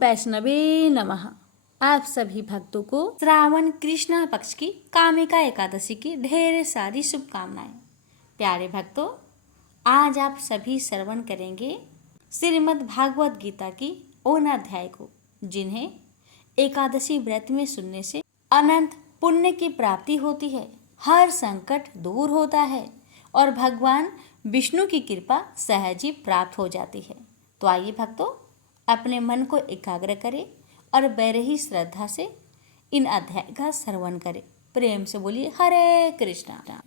वैष्णवे नमः। आप सभी भक्तों को श्रावण कृष्ण पक्ष की कामिका एकादशी की ढेर सारी शुभकामनाएं। प्यारे भक्तों, आज आप सभी श्रवण करेंगे श्रीमद् भागवत गीता की उन अध्याय को जिन्हें एकादशी व्रत में सुनने से अनंत पुण्य की प्राप्ति होती है, हर संकट दूर होता है और भगवान विष्णु की कृपा सहज ही प्राप्त हो जाती है। तो आइए भक्तों, अपने मन को एकाग्र करें और बैरही श्रद्धा से इन अध्याय का श्रवण करें। प्रेम से बोलिए हरे कृष्णा।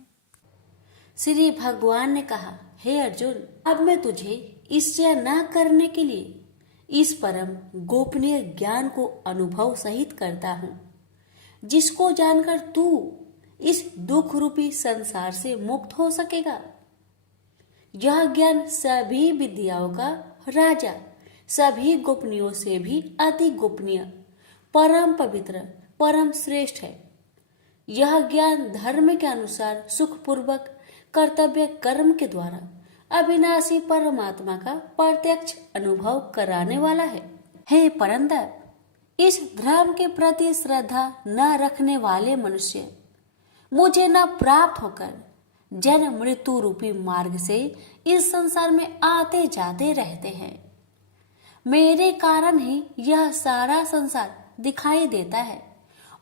श्री भगवान ने कहा, हे अर्जुन, अब मैं तुझे ईर्ष्या न करने के लिए इस परम गोपनीय ज्ञान को अनुभव सहित करता हूँ, जिसको जानकर तू इस दुख रूपी संसार से मुक्त हो सकेगा। यह ज्ञान सभी विद्याओं का राजा, सभी गोपनीयों से भी अति गोपनीय, परम पवित्र, परम श्रेष्ठ है। यह ज्ञान धर्म के अनुसार सुखपूर्वक कर्तव्य कर्म के द्वारा अविनाशी परमात्मा का प्रत्यक्ष अनुभव कराने वाला है। हे परंतप, इस धर्म के प्रति श्रद्धा न रखने वाले मनुष्य मुझे न प्राप्त होकर जन्म मृत्यु रूपी मार्ग से इस संसार में आते जाते रहते हैं। मेरे कारण ही यह सारा संसार दिखाई देता है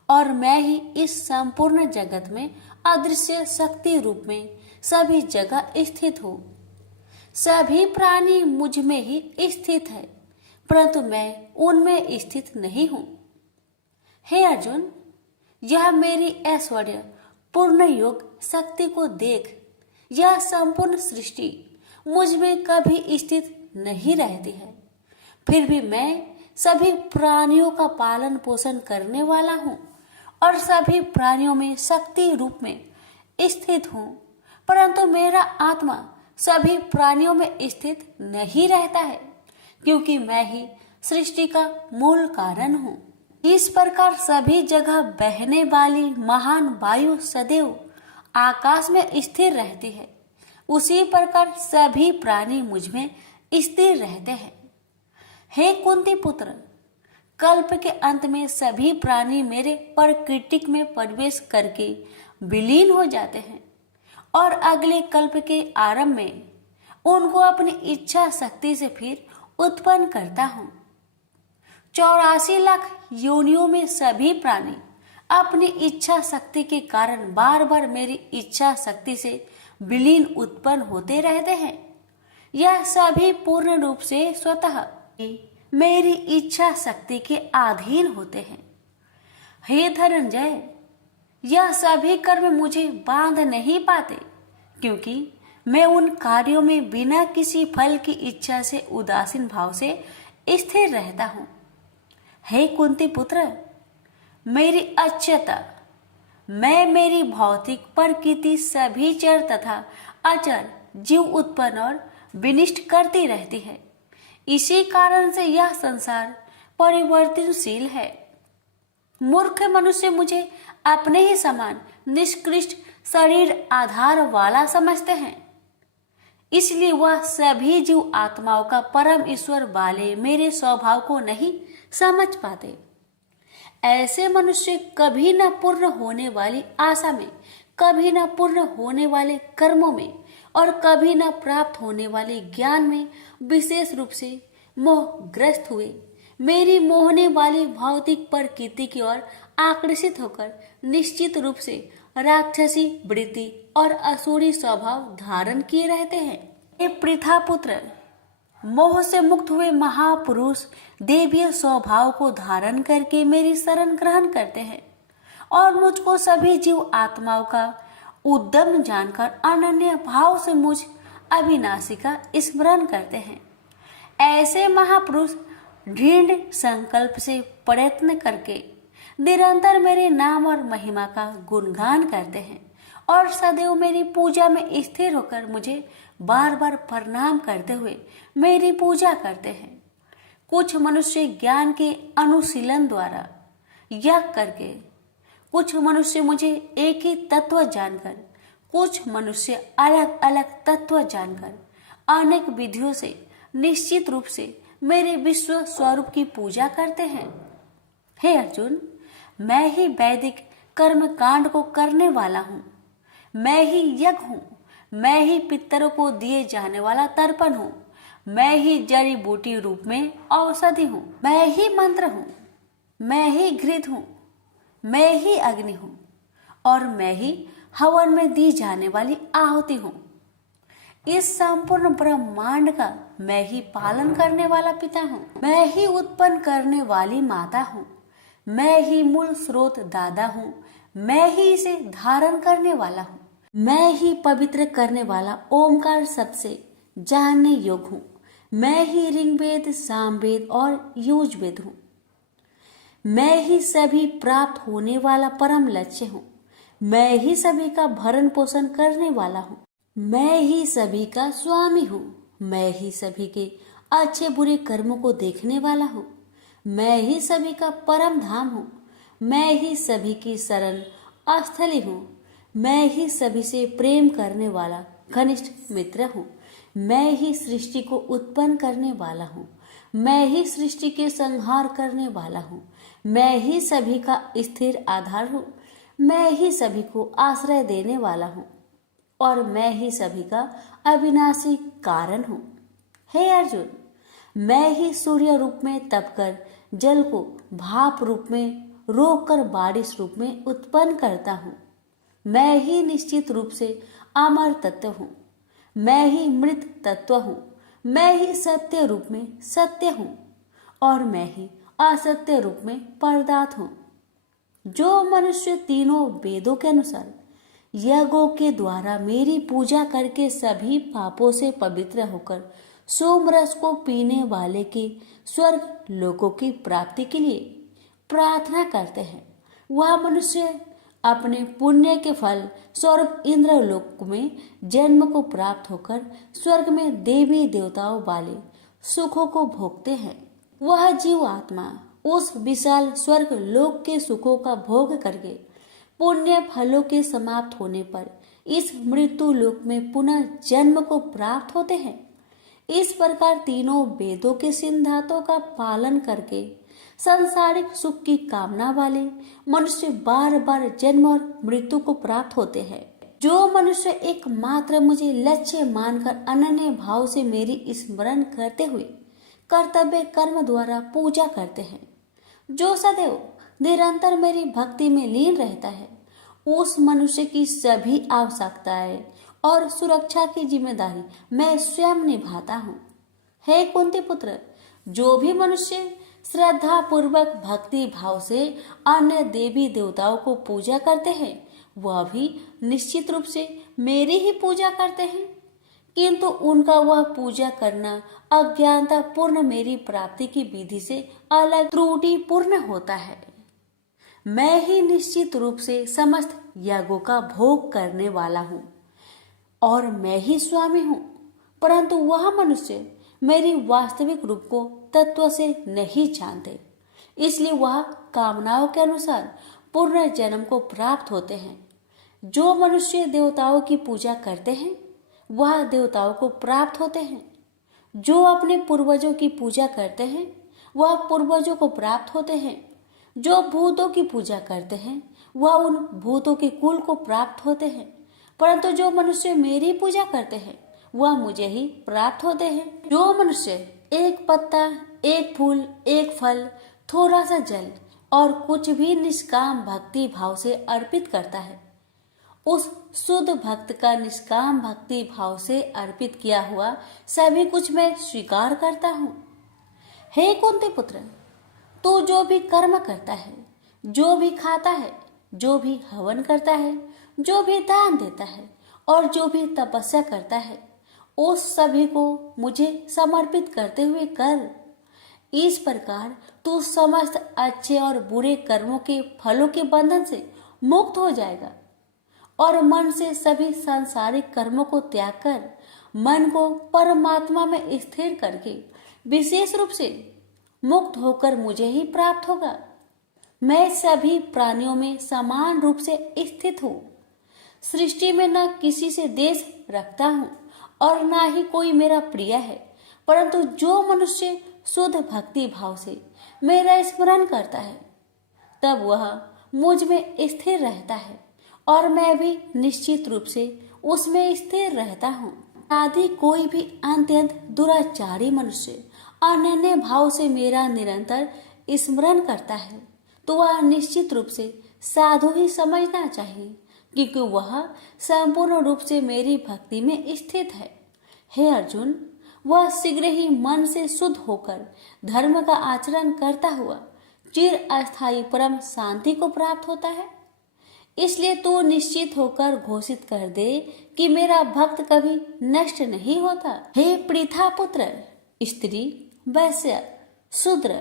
और मैं ही इस संपूर्ण जगत में अदृश्य शक्ति रूप में सभी जगह स्थित हूँ। सभी प्राणी मुझ में ही स्थित है, परंतु मैं उनमें स्थित नहीं हूँ। हे अर्जुन, यह मेरी ऐश्वर्य पूर्ण योग शक्ति को देख। यह संपूर्ण सृष्टि मुझ में कभी स्थित नहीं रहती है, फिर भी मैं सभी प्राणियों का पालन पोषण करने वाला हूँ और सभी प्राणियों में शक्ति रूप में स्थित हूँ, परंतु मेरा आत्मा सभी प्राणियों में स्थित नहीं रहता है, क्योंकि मैं ही सृष्टि का मूल कारण हूँ। इस प्रकार सभी जगह बहने वाली महान वायु सदैव आकाश में स्थिर रहती है, उसी प्रकार सभी प्राणी मुझ में स्थिर रहते हैं। हे कुंती पुत्र, कल्प के अंत में सभी प्राणी मेरे प्रकृति में प्रवेश करके विलीन हो जाते हैं और अगले कल्प के आरंभ में उनको अपनी इच्छा शक्ति से फिर उत्पन्न करता हूँ। 84 लाख योनियों में सभी प्राणी अपनी इच्छा शक्ति के कारण बार बार मेरी इच्छा शक्ति से विलीन उत्पन्न होते रहते हैं। यह सभी पूर्ण रूप से स्वतः मेरी इच्छा शक्ति के अधीन होते हैं। हे धनंजय, यह सभी कर्म मुझे बांध नहीं पाते, क्योंकि मैं उन कार्यों में बिना किसी फल की इच्छा से उदासीन भाव से स्थिर रहता हूँ। हे कुंती पुत्र, मेरी अक्षयता मैं मेरी भौतिक प्रकृति सभी चर तथा अचर जीव उत्पन्न और विनिष्ट करती रहती है। इसी कारण से यह संसार परिवर्तनशील है। मूर्ख मनुष्य मुझे अपने ही समान निष्कृष्ट शरीर आधार वाला समझते हैं, इसलिए वह सभी जीव आत्माओं का परम ईश्वर वाले मेरे स्वभाव को नहीं समझ पाते। ऐसे मनुष्य कभी न पूर्ण होने वाली आशा में, कभी न पूर्ण होने वाले कर्मों में और कभी न प्राप्त होने वाले ज्ञान में विशेष रूप से मोहग्रस्त हुए मेरी मोहने वाली भौतिक प्रकृति की ओर आकर्षित होकर निश्चित रूप से राक्षसी वृत्ति और असुरी स्वभाव धारण किए रहते हैं। हे पृथा पुत्र, मोह से मुक्त हुए महापुरुष देवीय स्वभाव को धारण करके मेरी शरण ग्रहण करते हैं और मुझको सभी जीव आत्माओं का उद्यम जानकर अनन्य भाव से मुझ अविनाशी का स्मरण करते हैं। ऐसे महापुरुष दृढ़ संकल्प से प्रयत्न करके निरंतर मेरे नाम और महिमा का गुणगान करते हैं और सदैव मेरी पूजा में स्थिर होकर मुझे बार बार प्रणाम करते हुए मेरी पूजा करते हैं। कुछ मनुष्य ज्ञान के अनुशीलन द्वारा यज्ञ करके, कुछ मनुष्य मुझे एक ही तत्व जानकर, कुछ मनुष्य अलग अलग तत्व जानकर अनेक विधियों से निश्चित रूप से मेरे विश्व स्वरूप की पूजा करते हैं। हे अर्जुन, मैं ही वैदिक कर्म कांड को करने वाला हूँ, मैं ही यज्ञ हूँ, मैं ही पितरों को दिए जाने वाला तर्पण हूँ, मैं ही जड़ी बूटी रूप में औषधि हूँ, मैं ही मंत्र हूँ, मैं ही घृत हूँ, मैं ही अग्नि हूँ और मैं ही हवन में दी जाने वाली आहुति हूँ। इस संपूर्ण ब्रह्मांड का मैं ही पालन करने वाला पिता हूँ, मैं ही उत्पन्न करने वाली माता हूँ, मैं ही मूल स्रोत दादा हूँ, मैं ही इसे धारण करने वाला हूँ, मैं ही पवित्र करने वाला ओमकार शब्द से जानने योग्य हूँ, मैं ही ऋग्वेद, सामवेद और यजुर्वेद हूँ, मैं ही सभी प्राप्त होने वाला परम लक्ष्य हूँ, मैं ही सभी का भरण पोषण करने वाला हूँ, मैं ही सभी का स्वामी हूँ, मैं ही सभी के अच्छे बुरे कर्मों को देखने वाला हूँ, मैं ही सभी का परम धाम हूँ, मैं ही सभी की शरण स्थली हूँ, मैं ही सभी से प्रेम करने वाला घनिष्ठ मित्र हूँ, मैं ही सृष्टि को उत्पन्न करने वाला हूँ, मैं ही सृष्टि के संहार करने वाला हूँ, मैं ही सभी का स्थिर आधार हूँ, मैं ही सभी को आश्रय देने वाला हूँ और मैं ही सभी का अविनाशी कारण हूँ। हे अर्जुन, मैं ही सूर्य रूप में तपकर जल को भाप रूप में रोककर बारिश रूप में उत्पन्न करता हूँ, मैं ही निश्चित रूप से अमर तत्व हूँ, मैं ही मृत तत्व हूँ, मैं ही सत्य रूप में सत्य हूँ और मैं ही असत्य रूप में पदार्थ हूँ। जो मनुष्य तीनों वेदों के अनुसार यज्ञों के द्वारा मेरी पूजा करके सभी पापों से पवित्र होकर सोमरस को पीने वाले के स्वर्ग लोकों की प्राप्ति के लिए प्रार्थना करते हैं, वह मनुष्य अपने पुण्य के फल स्वरूप इंद्र लोक में जन्म को प्राप्त होकर स्वर्ग में देवी देवताओं वाले सुखों को भोगते हैं। वह जीव आत्मा उस विशाल स्वर्ग लोक के सुखों का भोग करके पुण्य फलों के समाप्त होने पर इस मृत्यु लोक में पुनः जन्म को प्राप्त होते हैं। इस प्रकार तीनों वेदों के सिद्धांतों का पालन करके सांसारिक सुख की कामना वाले मनुष्य बार बार जन्म और मृत्यु को प्राप्त होते हैं। जो मनुष्य एकमात्र मुझे लक्ष्य मानकर अनन्य भाव से मेरी स्मरण करते हुए कर्तव्य कर्म द्वारा पूजा करते हैं, जो सदैव निरंतर मेरी भक्ति में लीन रहता है, उस मनुष्य की सभी आवश्यकताएं और सुरक्षा की जिम्मेदारी मैं स्वयं निभाता हूँ। हे कुंती पुत्र, जो भी मनुष्य श्रद्धा पूर्वक भक्ति भाव से अन्य देवी देवताओं को पूजा करते हैं, वह भी निश्चित रूप से मेरी ही पूजा करते हैं, किंतु उनका वह पूजा करना अज्ञानता पूर्ण मेरी प्राप्ति की विधि से अलग त्रुटि पूर्ण होता है। मैं ही निश्चित रूप से समस्त यज्ञों का भोग करने वाला हूँ और मैं ही स्वामी हूँ, परंतु वह मनुष्य मेरी वास्तविक रूप को तत्व से नहीं जानते, इसलिए वह कामनाओं के अनुसार पूर्ण जन्म को प्राप्त होते हैं। जो मनुष्य देवताओं की पूजा करते हैं वह देवताओं को प्राप्त होते हैं, जो अपने पूर्वजों की पूजा करते हैं वह पूर्वजों को प्राप्त होते हैं, जो भूतों की पूजा करते हैं वह उन भूतों के कुल को प्राप्त होते हैं, परंतु जो मनुष्य मेरी पूजा करते हैं वह मुझे ही प्राप्त होते हैं। जो मनुष्य एक पत्ता, एक फूल, एक फल, थोड़ा सा जल और कुछ भी निष्काम भक्ति भाव से अर्पित करता है, उस शुद्ध भक्त का निष्काम भक्ति भाव से अर्पित किया हुआ सभी कुछ मैं स्वीकार करता हूँ। हे कुंती पुत्र, तू जो भी कर्म करता है, जो भी खाता है, जो भी हवन करता है, जो भी दान देता है और जो भी तपस्या करता है, उस सभी को मुझे समर्पित करते हुए कर। इस प्रकार तू समस्त अच्छे और बुरे कर्मों के फलों के बंधन से मुक्त हो जाएगा और मन से सभी सांसारिक कर्मों को त्याग कर मन को परमात्मा में स्थिर करके विशेष रूप से मुक्त होकर मुझे ही प्राप्त होगा। मैं सभी प्राणियों में समान रूप से स्थित हूँ। सृष्टि में न किसी से द्वेष रखता हूँ और न ही कोई मेरा प्रिय है, परंतु जो मनुष्य शुद्ध भक्ति भाव से मेरा स्मरण करता है, तब वह मुझ में स्थिर रहता है और मैं भी निश्चित रूप से उसमें स्थिर रहता हूँ। यदि कोई भी अत्यंत दुराचारी मनुष्य अनन्य भाव से मेरा निरंतर स्मरण करता है, तो वह निश्चित रूप से साधु ही समझना चाहिए, क्योंकि वह संपूर्ण रूप से मेरी भक्ति में स्थित है। हे अर्जुन, वह शीघ्र ही मन से शुद्ध होकर धर्म का आचरण करता हुआ चिर अस्थायी परम शांति को प्राप्त होता है। इसलिए तू निश्चित होकर घोषित कर दे कि मेरा भक्त कभी नष्ट नहीं होता। हे पृथा पुत्र, स्त्री, वैश्य, शूद्र,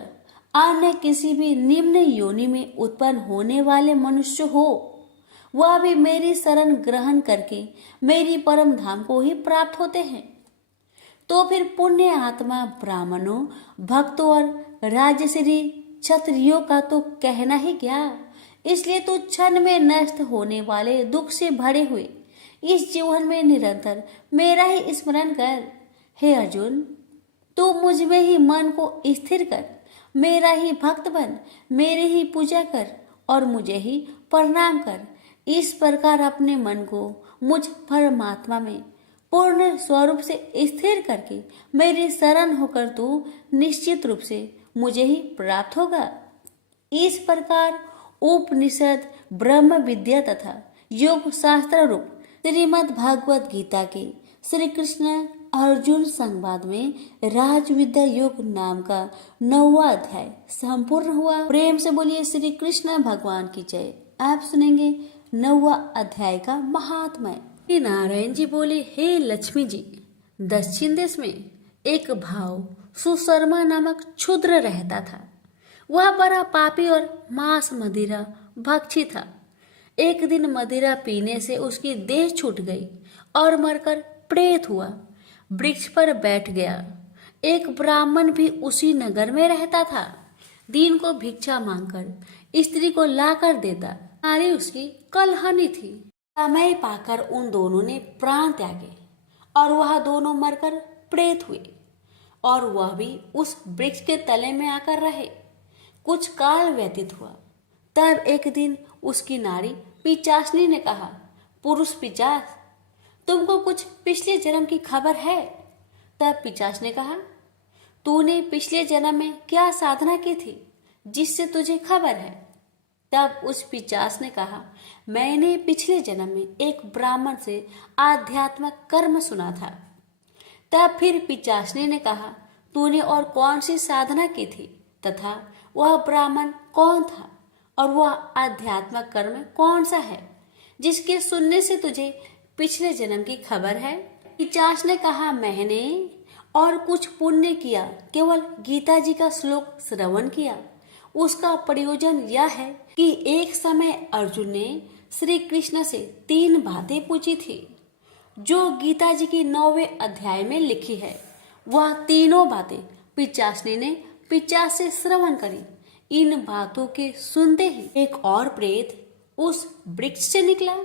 अन्य किसी भी निम्न योनि में उत्पन्न होने वाले मनुष्य हो, वह भी मेरी शरण ग्रहण करके मेरी परम धाम को ही प्राप्त होते हैं। तो फिर पुण्य आत्मा ब्राह्मणों, भक्तों और राजश्री क्षत्रियों का तो कहना ही क्या। इसलिए तू क्षण में नष्ट होने वाले दुख से भरे हुए इस जीवन में निरंतर मेरा ही स्मरण कर। हे अर्जुन, तू मुझ में ही मन को स्थिर कर, मेरा ही भक्त बन, मेरी ही पूजा कर और मुझे ही प्रणाम कर। इस प्रकार अपने मन को मुझ परमात्मा में पूर्ण स्वरूप से स्थिर करके मेरी शरण होकर तू निश्चित रूप से मुझे ही प्राप्त होगा। इस प्रकार उपनिषद, ब्रह्म विद्या तथा योग शास्त्र रूप श्रीमद् भागवत गीता के श्री कृष्ण अर्जुन संवाद में राजविद्या योग नाम का 9वां अध्याय संपूर्ण हुआ। प्रेम से बोलिए श्री कृष्ण भगवान की जय। आप सुनेंगे 9वां अध्याय का महात्म्य। नारायण जी बोले, हे लक्ष्मी जी, दक्षिण देश में एक भाव सुशर्मा नामक क्षुद्र रहता था। वह बड़ा पापी और मांस मदिरा भक्षी था। एक दिन मदिरा पीने से उसकी देह छूट गई और मरकर प्रेत हुआ। वृक्ष पर बैठ गया। एक ब्राह्मण भी उसी नगर में रहता था। दिन को भिक्षा मांगकर स्त्री को लाकर देता। नारी उसकी कलहनी थी। समय पाकर उन दोनों ने प्राण त्यागे और वह दोनों मरकर प्रेत हुए और वह भी उस वृक्ष के तले में आकर रहे। कुछ काल व्यतीत हुआ। तब एक दिन उसकी नारी पिचासनी ने कहा, पुरुष पिचास, तुमको कुछ पिछले जन्म की खबर है? तब पिचास ने कहा, तूने पिछले जन्म में क्या साधना की थी जिससे तुझे खबर है? तब उस पिचास ने कहा, मैंने पिछले जन्म में एक ब्राह्मण से आध्यात्मिक कर्म सुना था। तब फिर पिचासनी ने कहा, तूने और कौन सी साधना की थी तथा वह ब्राह्मण कौन था और वह आध्यात्मिक कर्म कौन सा है जिसके सुनने से तुझे पिछले जन्म की खबर है? पिचास ने कहा, मैंने और कुछ पुण्य किया, केवल गीता जी का श्लोक श्रवण किया। उसका प्रयोजन यह है कि एक समय अर्जुन ने श्री कृष्ण से 3 बातें पूछी थी जो गीता जी की 9वें अध्याय में लिखी है। वह तीनों बातें पिचासनी ने पिचास से श्रवण करी। इन बातों के सुनते ही एक और प्रेत उस वृक्ष से निकला।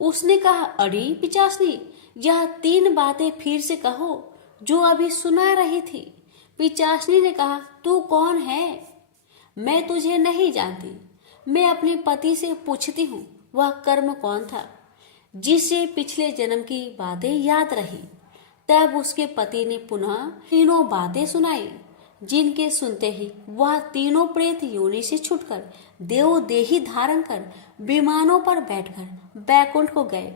उसने कहा, अरे पिचासनी, यह 3 बातें फिर से कहो जो अभी सुना रही थी। पिचासनी ने कहा, तू कौन है? मैं तुझे नहीं जानती। मैं अपने पति से पूछती हूँ, वह कर्म कौन था जिससे पिछले जन्म की बातें याद रही। तब उसके पति ने पुनः तीनों बातें सुनाई, जिनके सुनते ही वह तीनों प्रेत योनि से छूटकर देवदेही धारण कर विमानों पर बैठकर बैकुंठ को गए।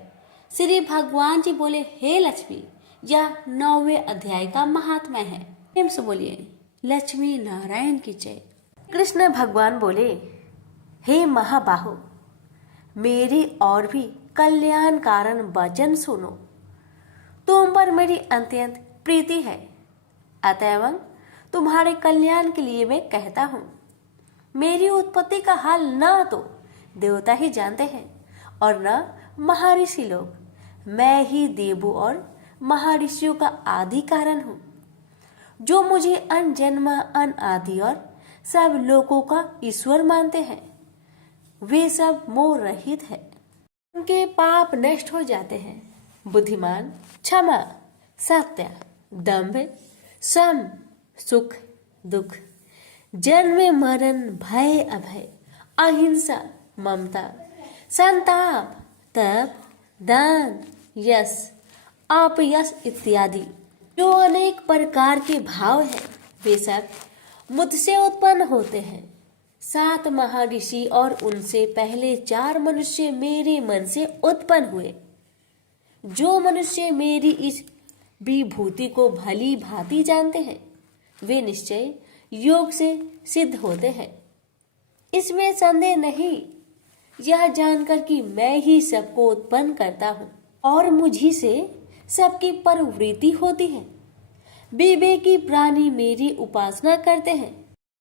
श्री भगवान जी बोले, हे लक्ष्मी, यह 9वें अध्याय का महात्म्य है। प्रेम से बोलिए लक्ष्मी नारायण की जय। कृष्ण भगवान बोले, हे महाबाहो, मेरी और भी कल्याण कारण वचन सुनो। तुम पर मेरी अत्यंत प्रीति है, अतएव तुम्हारे कल्याण के लिए मैं कहता हूँ। मेरी उत्पत्ति का हाल न तो देवता ही जानते हैं और न महर्षि लोग। मैं ही देवों और महर्षियों का आदि कारण हूँ, जो मुझे अनजन्मा, अनादि और सब लोगों का ईश्वर मानते हैं। वे सब मोह रहित है, उनके पाप नष्ट हो जाते हैं। बुद्धिमान, क्षमा, सत्य, दंभ, सम, सुख, दुख, जन्म मरण, भय अभय, अहिंसा, ममता, संताप, तप, दान, यश, अपयश इत्यादि जो अनेक प्रकार के भाव हैं, वे सब मुझसे उत्पन्न होते हैं। 7 महर्षि और उनसे पहले 4 मनुष्य मेरे मन से उत्पन्न हुए। जो मनुष्य मेरी इस विभूति को भली भांति जानते हैं, वे निश्चय योग से सिद्ध होते हैं। इसमें संदेह नहीं, यह जानकर कि मैं ही सबको उत्पन्न करता हूँ और मुझी से सबकी प्रवृत्ति होती है। विवेकी प्राणी मेरी उपासना करते हैं।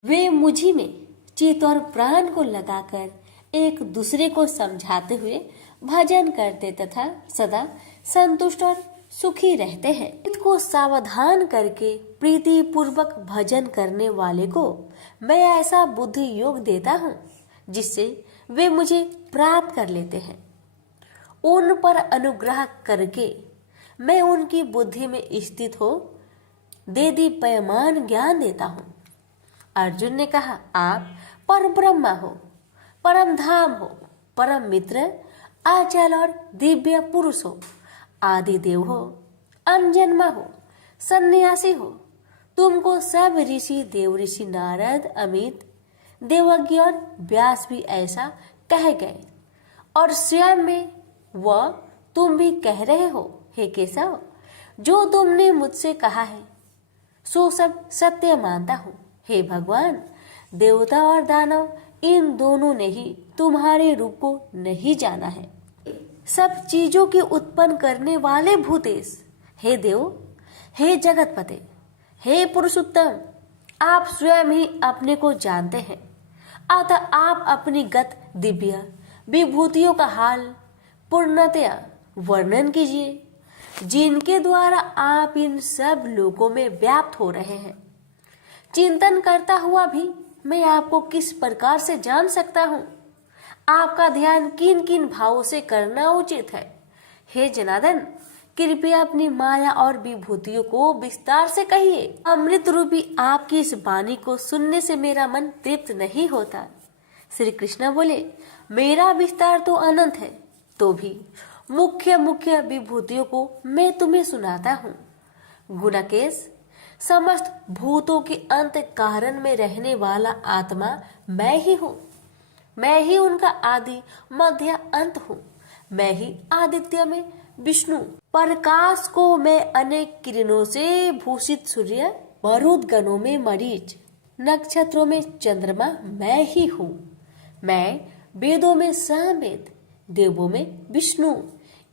वे मुझी में चित्त और प्राण को लगाकर एक दूसरे को समझाते हुए भजन करते तथा सदा संतुष्ट और सुखी रहते हैं। चित्त को सावधान करके प्रीति पूर्वक भजन करने वाले को मैं ऐसा बुद्धि योग देता हूँ जिससे वे मुझे प्राप्त कर लेते हैं। उन पर अनुग्रह करके मैं उनकी बुद्धि में स्थित हो देदीप्यमान ज्ञान देता हूँ। अर्जुन ने कहा, आप परम ब्रह्मा हो, परम धाम हो, परम मित्र, अचल और दिव्य पुरुष हो, आदि देव हो, अनजन्मा हो, सन्यासी हो। तुमको सब ऋषि, देव ऋषि नारद, अमित, देवज्ञ और व्यास भी ऐसा कह गए और स्वयं में वह तुम भी कह रहे हो। हे केशव, जो तुमने मुझसे कहा है सो सब सत्य मानता हूँ। हे भगवान, देवता और दानव इन दोनों ने ही तुम्हारे रूप को नहीं जाना है। सब चीजों की उत्पन्न करने वाले भूतेश, हे देव, हे जगतपते, हे पुरुषोत्तम, आप स्वयं ही अपने को जानते हैं। अतः आप अपनी गत दिव्य विभूतियों का हाल पूर्णतया वर्णन कीजिए, जिनके द्वारा आप इन सब लोकों में व्याप्त हो रहे हैं। चिंतन करता हुआ भी मैं आपको किस प्रकार से जान सकता हूँ? आपका ध्यान किन किन भावों से करना उचित है? हे जनार्दन, कृपया अपनी माया और विभूतियों को विस्तार से कहिए। अमृत रूपी आपकी इस वाणी को सुनने से मेरा मन तृप्त नहीं होता। श्री कृष्ण बोले, मेरा विस्तार तो अनंत है, तो भी मुख्य मुख्य विभूतियों को मैं तुम्हें सुनाता हूँ। गुणकेश, समस्त भूतों के अंत कारण में रहने वाला आत्मा मैं ही हूँ। मैं ही उनका आदि मध्य अंत हूँ। मैं ही आदित्य में विष्णु, प्रकाश को मैं अनेक किरणों से भूषित सूर्य, मरुदगणों में मरीच, नक्षत्रों में चंद्रमा मैं ही हूँ। मैं वेदों में सामवेद, देवों में विष्णु,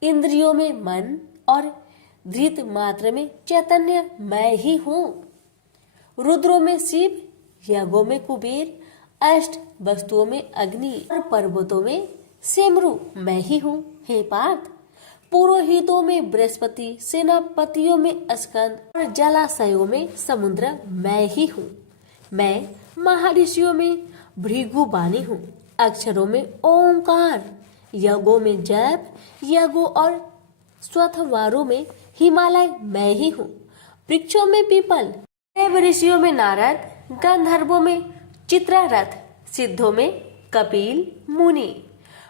इंद्रियों में मन और धृत मात्र में चैतन्य मैं ही हूँ। रुद्रों में शिव, यज्ञों में कुबेर, अष्ट वस्तुओं में अग्नि और पर्वतों में सेमरु मैं ही हूँ। हे पार्थ, पुरोहितों में बृहस्पति, सेनापतियों में स्कंद और जलाशयों में समुद्र मैं ही हूँ। मैं महर्षियों में भृगुबानी हूँ, अक्षरों में ओंकार, यज्ञों में जप, यज्ञों और स्वथवारों में हिमालय मैं ही हूँ। वृक्षों में पीपल, देव ऋषियों में नारद, गंधर्वों में चित्ररथ, सिद्धों में कपिल मुनि,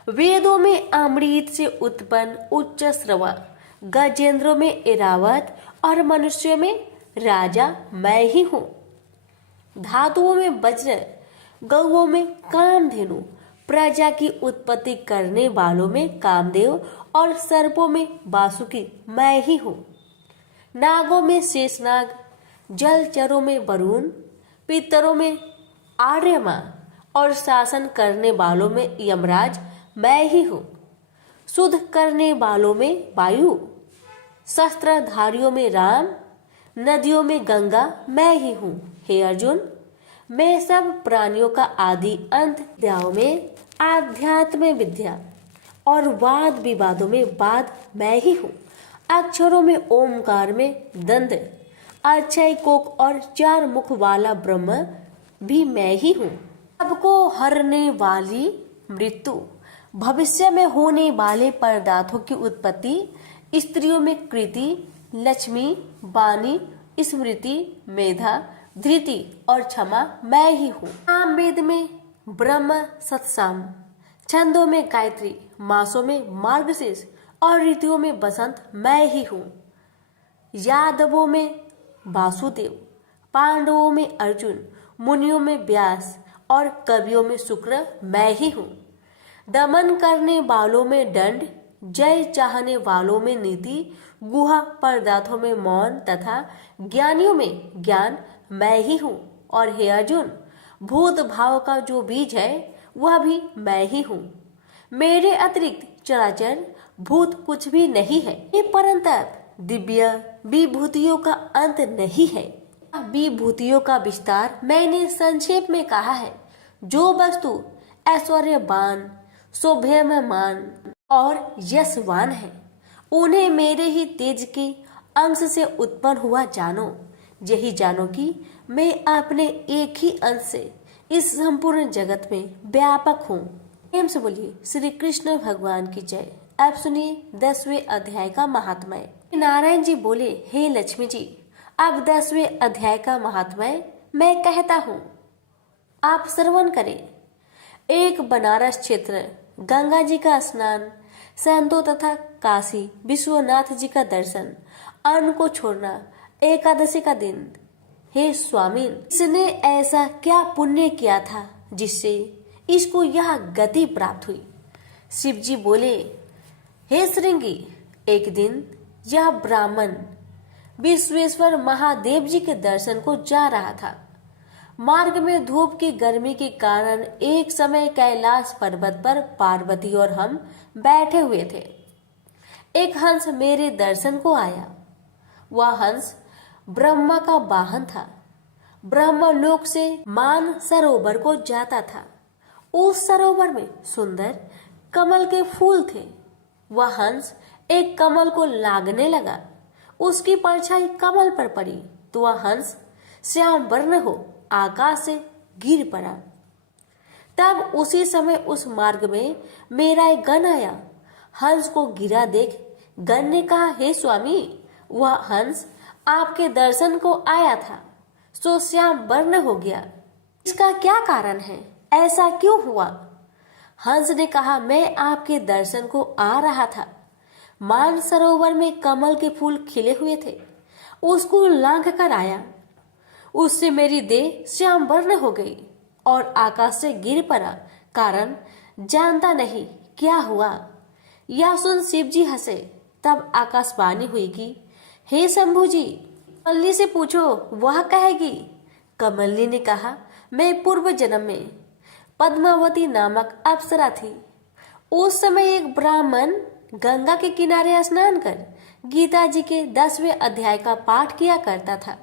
वेदों में अमृत से उत्पन्न उच्च श्रवा, गजेंद्रों में ऐरावत और मनुष्यों में राजा मैं ही हूँ। धातुओं में वज्र, गौओं में कामधेनु, प्रजा की उत्पत्ति करने वालों में कामदेव और सर्पों में वासुकी मैं ही हूँ। नागों में शेषनाग, जलचरों में वरुण, पितरों में आर्यमा और शासन करने वालों में यमराज मैं ही हूँ। शुद्ध करने वालों में वायु, शस्त्रधारियों में राम, नदियों में गंगा मैं ही हूँ। हे अर्जुन, मैं सब प्राणियों का आदि अंत, विद्याओं में आध्यात्म विद्या और वाद विवादों में वाद मैं ही हूँ। अक्षरों में ओमकार में दंड, अक्षय कोक और 4 मुख वाला ब्रह्म भी मैं ही हूँ। सबको हरने वाली मृत्यु, भविष्य में होने वाले पदार्थों की उत्पत्ति, स्त्रियों में कृति, लक्ष्मी, वाणी, स्मृति, मेधा, धृति और क्षमा मैं ही हूँ। साम वेद में ब्रह्म सत्साम, छंदों में गायत्री, मासों में मार्गशीर्ष और ऋतुओं में बसंत मैं ही हूँ। यादवों में वासुदेव, पांडवों में अर्जुन, मुनियों में व्यास और कवियों में शुक्र मैं ही हूँ। दमन करने वालों में दंड, जय चाहने वालों में नीति, गुहा पदार्थों में मौन तथा ज्ञानियों में ज्ञान मैं ही हूँ। और हे अर्जुन, भूत भाव का जो बीज है वह भी मैं ही हूँ। मेरे अतिरिक्त चराचर भूत कुछ भी नहीं है। ये परंतप दिव्य विभूतियों का अंत नहीं है। विभूतियों का विस्तार मैंने संक्षेप में कहा है। जो वस्तु ऐश्वर्यवान, शोभ्यमान और यशवान है, उन्हें मेरे ही तेज के अंश से उत्पन्न हुआ जानो। यही जानो कि मैं अपने एक ही अंश से इस संपूर्ण जगत में व्यापक हूँ। प्रेम से बोलिए श्री कृष्ण भगवान की जय। अब सुनिए 10वें अध्याय का महात्म्य। नारायण जी बोले, हे लक्ष्मी जी, अब 10वें अध्याय का महात्म्य मैं कहता हूँ, आप श्रवण करें। एक बनारस क्षेत्र, गंगा जी का स्नान, संतों तथा काशी विश्वनाथ जी का दर्शन, अन्न को छोड़ना, एकादशी का दिन। हे स्वामी, इसने ऐसा क्या पुण्य किया था जिससे इसको यह गति प्राप्त हुई? शिव जी बोले, हे श्रृंगी, एक दिन यह ब्राह्मण विश्वेश्वर महादेव जी के दर्शन को जा रहा था। मार्ग में धूप की गर्मी के कारण एक समय कैलाश पर्वत पर पार्वती और हम बैठे हुए थे। एक हंस मेरे दर्शन को आया। वह हंस ब्रह्मा का वाहन था। ब्रह्मलोक से मान सरोवर को जाता था। उस सरोवर में सुंदर कमल के फूल थे। वह हंस एक कमल को लागने लगा। उसकी परछाई कमल पर पड़ी तो वह हंस श्याम वर्ण हो आकाश से गिर पड़ा। तब उसी समय उस मार्ग में मेरा एक गण आया। हंस को गिरा देख गण ने कहा, हे स्वामी, वह हंस आपके दर्शन को आया था, सो श्याम वर्ण हो गया। इसका क्या कारण है? ऐसा क्यों हुआ? हंस ने कहा, मैं आपके दर्शन को आ रहा था। मान सरोवर में कमल के फूल खिले हुए थे, उसको लांघ कर आया। उससे मेरी देह श्याम वर्ण हो गई और आकाश से गिर पड़ा। कारण जानता नहीं क्या हुआ। यह सुन शिव जी हंसे। तब आकाशवाणी हुई कि हे शंभु जी, कमलनी से पूछो, वह कहेगी। कमलनी ने कहा, मैं पूर्व जन्म में पद्मावती नामक अप्सरा थी। उस समय एक ब्राह्मण गंगा के किनारे स्नान कर गीता जी के 10वें अध्याय का पाठ किया करता था।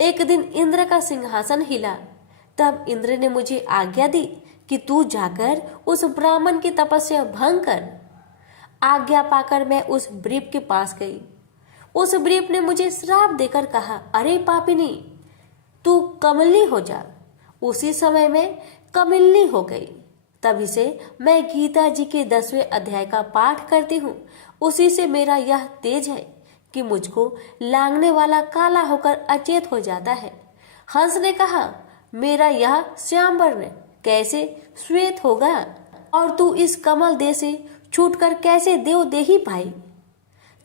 एक दिन इंद्र का सिंहासन हिला। तब इंद्र ने मुझे आज्ञा दी कि तू जाकर उस ब्राह्मण की तपस्या भंग कर। आज्ञा पाकर मैं उस ब्रीप के पास गई। उस ब्रीप ने मुझे श्राप देकर कहा, अरे पापिनी, तू कमलनी हो जा। उसी समय मैं कमलनी हो गई। तभी से मैं गीता जी के 10वें अध्याय का पाठ करती हूँ। उसी से मेरा यह तेज है कि मुझको लांघने वाला काला होकर अचेत हो जाता है। हंस ने कहा, मेरा यह श्याम वर्ण कैसे श्वेत होगा और तू इस कमल देह से छूटकर कैसे देवदेही पाई?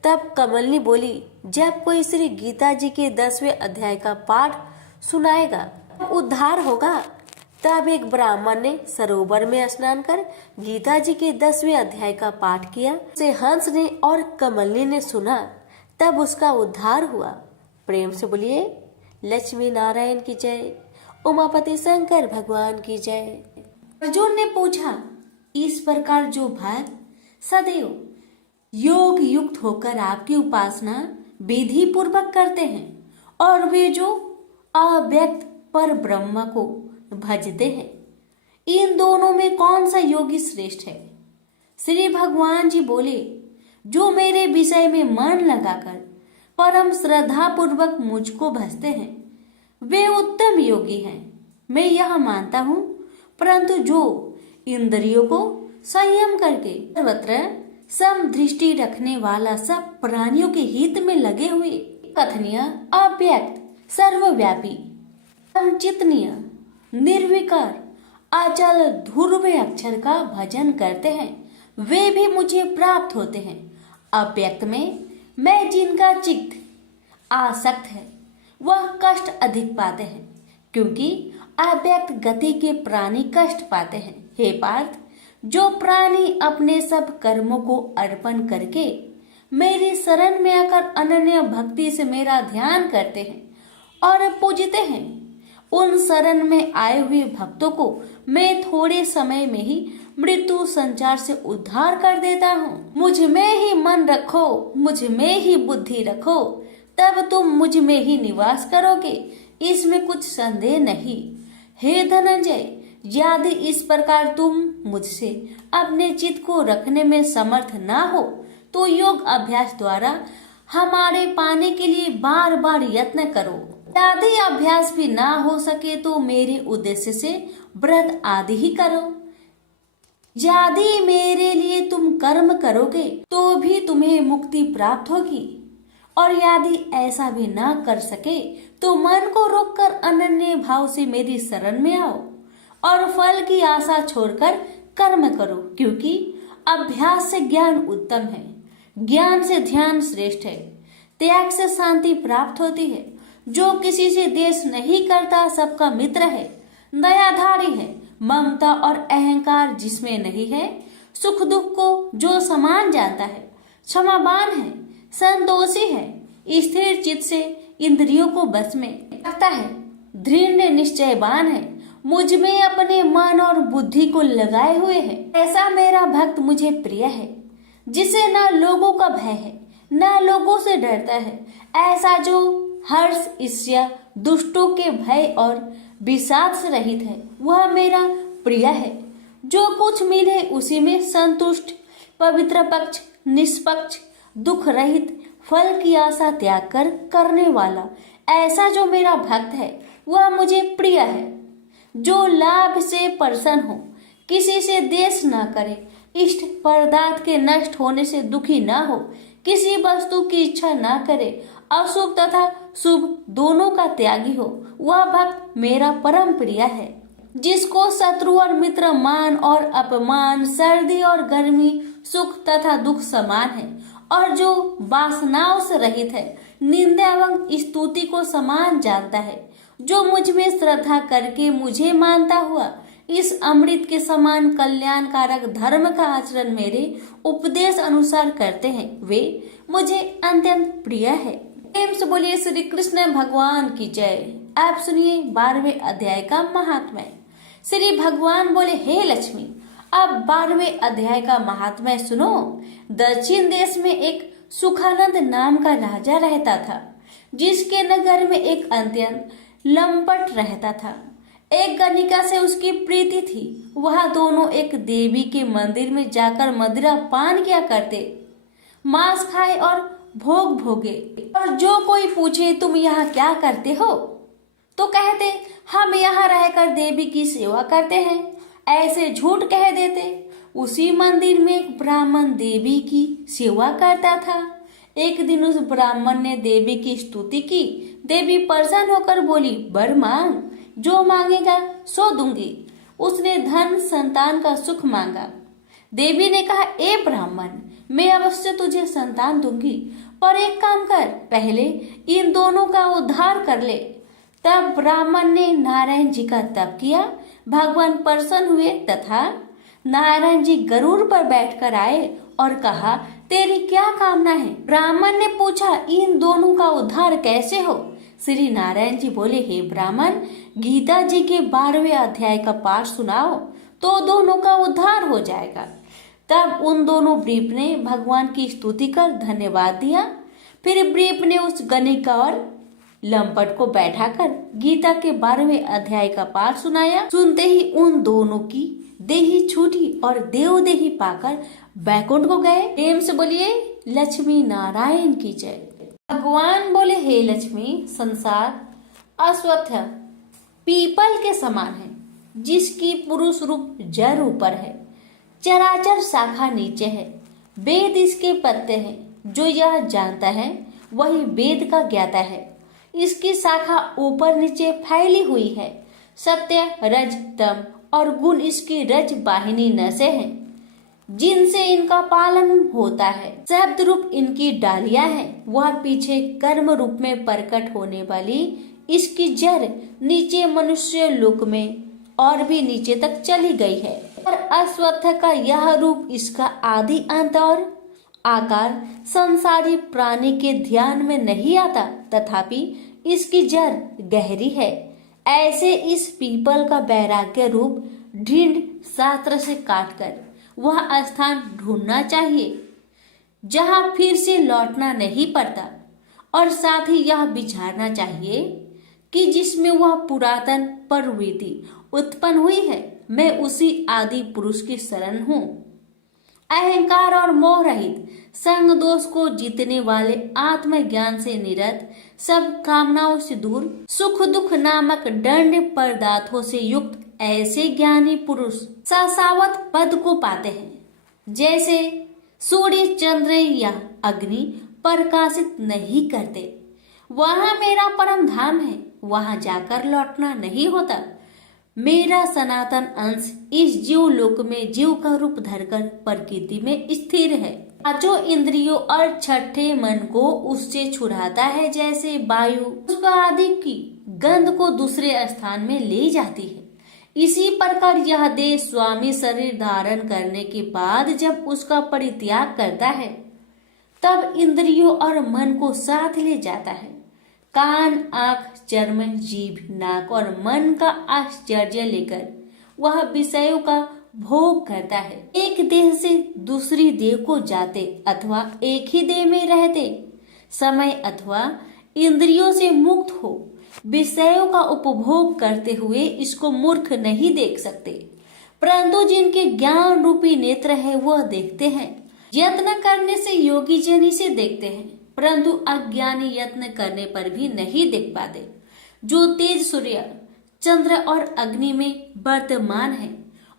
तब कमलनी बोली, जब कोई श्री गीता जी के 10वें अध्याय का पाठ सुनाएगा उद्धार होगा। तब एक ब्राह्मण ने सरोवर में स्नान कर गीता जी के 10वें अध्याय का पाठ किया। से हंस ने और कमलनी ने सुना, तब उसका उद्धार हुआ। प्रेम से बोलिए लक्ष्मी नारायण की जय, उमापति शंकर भगवान की जय। अर्जुन ने पूछा, इस प्रकार जो भक्त सदैव योग युक्त होकर आपकी उपासना विधि पूर्वक करते हैं और वे जो अव्यक्त पर ब्रह्म को भजते हैं, इन दोनों में कौन सा योगी श्रेष्ठ है? श्री भगवान जी बोले, जो मेरे विषय में मन लगाकर परम श्रद्धा पूर्वक मुझको भजते हैं वे उत्तम योगी हैं। मैं यह मानता हूँ, परंतु जो इंद्रियों को संयम करके सर्वत्र समदृष्टि रखने वाला सब प्राणियों के हित में लगे हुए कथनीय अव्यक्त सर्वव्यापी अचिंतनीय, निर्विकार, अचल ध्रुव अक्षर का भजन करते हैं, वे भी मुझे प्राप्त होते हैं। अव्यक्त में मैं जिनका चित्त आसक्त है वह कष्ट अधिक पाते हैं, क्योंकि अव्यक्त गति के प्राणी कष्ट पाते हैं। हे पार्थ, जो प्राणी अपने सब कर्मों को अर्पण करके मेरी शरण में आकर अनन्य भक्ति से मेरा ध्यान करते हैं और पूजते हैं, उन शरण में आए हुए भक्तों को मैं थोड़े समय में ही मृत्यु संचार से उद्धार कर देता हूँ। मुझ में ही मन रखो, मुझ में ही बुद्धि रखो, तब तुम मुझ में ही निवास करोगे, इसमें कुछ संदेह नहीं। हे धनंजय, यदि इस प्रकार तुम मुझसे अपने चित्त को रखने में समर्थ ना हो तो योग अभ्यास द्वारा हमारे पाने के लिए बार बार यत्न करो। यदि अभ्यास भी ना हो सके तो मेरे उद्देश्य से व्रत आदि ही करो। यदि मेरे लिए तुम कर्म करोगे तो भी तुम्हें मुक्ति प्राप्त होगी, और यदि ऐसा भी ना कर सके तो मन को रोककर अनन्य भाव से मेरी शरण में आओ और फल की आशा छोड़कर कर्म करो, क्योंकि अभ्यास से ज्ञान उत्तम है, ज्ञान से ध्यान श्रेष्ठ है, त्याग से शांति प्राप्त होती है। जो किसी से द्वेष नहीं करता सबका मित्र है, दयाधारी है, ममता और अहंकार जिसमें नहीं है, सुख दुख को जो समान जानता है, क्षमावान है, संतोषी है, स्थिर चित्त से इंद्रियों को बस में रखता है, दृढ़ निश्चयवान है, मुझ में अपने मन और बुद्धि को लगाए हुए है, ऐसा मेरा भक्त मुझे प्रिय है, जिसे न लोगों का भय है न लोगों से डरता है। ऐसा जो हर्ष ईर्ष्या दुष्टों के भय और विषाद से रहित है, वह मेरा प्रिय है। जो कुछ मिले उसी में संतुष्ट, पवित्र पक्ष, निष्पक्ष, दुख रहित, फल की आशा त्याग कर करने वाला, ऐसा जो मेरा भक्त है वह मुझे प्रिय है। जो लाभ से प्रसन्न हो, किसी से द्वेष न करे, इष्ट पदार्थ के नष्ट होने से दुखी न हो, किसी वस्तु की इच्छा न करे, अशुभ तथा शुभ दोनों का त्यागी हो, वह भक्त मेरा परम प्रिय है। जिसको शत्रु और मित्र, मान और अपमान, सर्दी और गर्मी, सुख तथा दुख समान है, और जो वासनाओं से रहित है, निंदा एवं स्तुति को समान जानता है, जो मुझ में श्रद्धा करके मुझे मानता हुआ इस अमृत के समान कल्याणकारक धर्म का आचरण मेरे उपदेश अनुसार करते हैं, वे मुझे अत्यंत प्रिय है। प्रेम से बोलिए श्री कृष्ण भगवान की जय। आप सुनिए 12वें अध्याय का महात्म्य। श्री भगवान बोले, हे लक्ष्मी, अब 12वें अध्याय का महात्म्य सुनो। दक्षिण देश में एक सुखानंद नाम का राजा रहता था, जिसके नगर में एक अत्यंत लंपट रहता था। एक गणिका से उसकी प्रीति थी। वह दोनों एक देवी के मंदिर में जाकर मदिरा पान किया करते, मांस खाए और भोग भोगे। और जो कोई पूछे तुम यहाँ क्या करते हो, तो कहते हम यहाँ रहकर देवी की सेवा करते हैं, ऐसे झूठ कह देते। उसी मंदिर में एक ब्राह्मण देवी की सेवा करता था। एक दिन उस ब्राह्मण ने देवी की स्तुति की। देवी प्रसन्न होकर बोली, वर मांग, जो मांगेगा सो दूंगी। उसने धन संतान का सुख मांगा। देवी ने कहा, ए ब्राह्मण, मैं अवश्य तुझे संतान दूंगी, पर एक काम कर, पहले इन दोनों का उद्धार कर ले। तब ब्राह्मण ने नारायण जी का तप किया। भगवान प्रसन्न हुए तथा नारायण जी गरुड़ पर बैठकर आए और कहा, तेरी क्या कामना है? ब्राह्मण ने पूछा, इन दोनों का उद्धार कैसे हो? श्री नारायण जी बोले, हे ब्राह्मण, गीता जी के 12वें अध्याय का पाठ सुनाओ तो दोनों का उद्धार हो जाएगा। तब उन दोनों ब्रीप ने भगवान की स्तुति कर धन्यवाद दिया। फिर ब्रीप ने उस गणिका और लंपट को बैठाकर गीता के 12वें अध्याय का पाठ सुनाया। सुनते ही उन दोनों की देही छूटी और देवदेही पाकर बैकुंठ को गए। प्रेम से बोलिए लक्ष्मी नारायण की जय। भगवान बोले, हे लक्ष्मी, संसार अश्वत्थ पीपल के समान है, जिसकी पुरुष रूप जड़ ऊपर है, चराचर शाखा नीचे है, वेद इसके पत्ते हैं। जो यह जानता है वही वेद का ज्ञाता है। इसकी शाखा ऊपर नीचे फैली हुई है। सत्य, रज, तम और गुण इसकी रज वाहिनी नसें हैं जिनसे इनका पालन होता है। शब्द रूप इनकी डालियां हैं। वह पीछे कर्म रूप में प्रकट होने वाली इसकी जड़ नीचे मनुष्य लोक में और भी नीचे तक चली गई है। और अश्वत्थ का यह रूप इसका आदि अंत और आकार संसारी प्राणी के ध्यान में नहीं आता, तथापि इसकी जड़ गहरी है। ऐसे इस पीपल का वैराग्य रूप ढींढ शास्त्र से काटकर वह स्थान ढूंढना चाहिए जहां फिर से लौटना नहीं पड़ता, और साथ ही यह विचारना चाहिए कि जिसमें वह पुरातन प्रवृत्ति उत्पन्न हुई है, मैं उसी आदि पुरुष की शरण हूँ। अहंकार और मोह रहित, संग दोष को जीतने वाले, आत्मज्ञान से निरत, सब कामनाओं से दूर, सुख दुख नामक दंड पदार्थों से युक्त ऐसे ज्ञानी पुरुष शाश्वत पद को पाते हैं। जैसे सूर्य, चंद्र या अग्नि प्रकाशित नहीं करते, वहां मेरा परम धाम है, वहां जाकर लौटना नहीं होता। मेरा सनातन अंश इस जीव लोक में जीव का रूप धरकर प्रकृति में स्थिर है। पांचों इंद्रियों और छठे मन को उससे छुड़ाता है, जैसे वायु पुष्प आदि की गंध को दूसरे स्थान में ले जाती है। इसी प्रकार यह देह स्वामी शरीर धारण करने के बाद जब उसका परित्याग करता है, तब इंद्रियों और मन को साथ ले जाता है। कान, आंख, चर्म, जीभ, नाक और मन का आश्चर्य लेकर वह विषयों का भोग करता है। एक देह से दूसरी देह को जाते अथवा एक ही देह में रहते समय अथवा इंद्रियों से मुक्त हो विषयों का उपभोग करते हुए इसको मूर्ख नहीं देख सकते, परंतु जिनके ज्ञान रूपी नेत्र है वह देखते हैं। यत्न करने से योगी जन इसे देखते हैं, परंतु अज्ञानी यत्न करने पर भी नहीं देख पाते। जो तेज सूर्य, चंद्र और अग्नि में वर्तमान है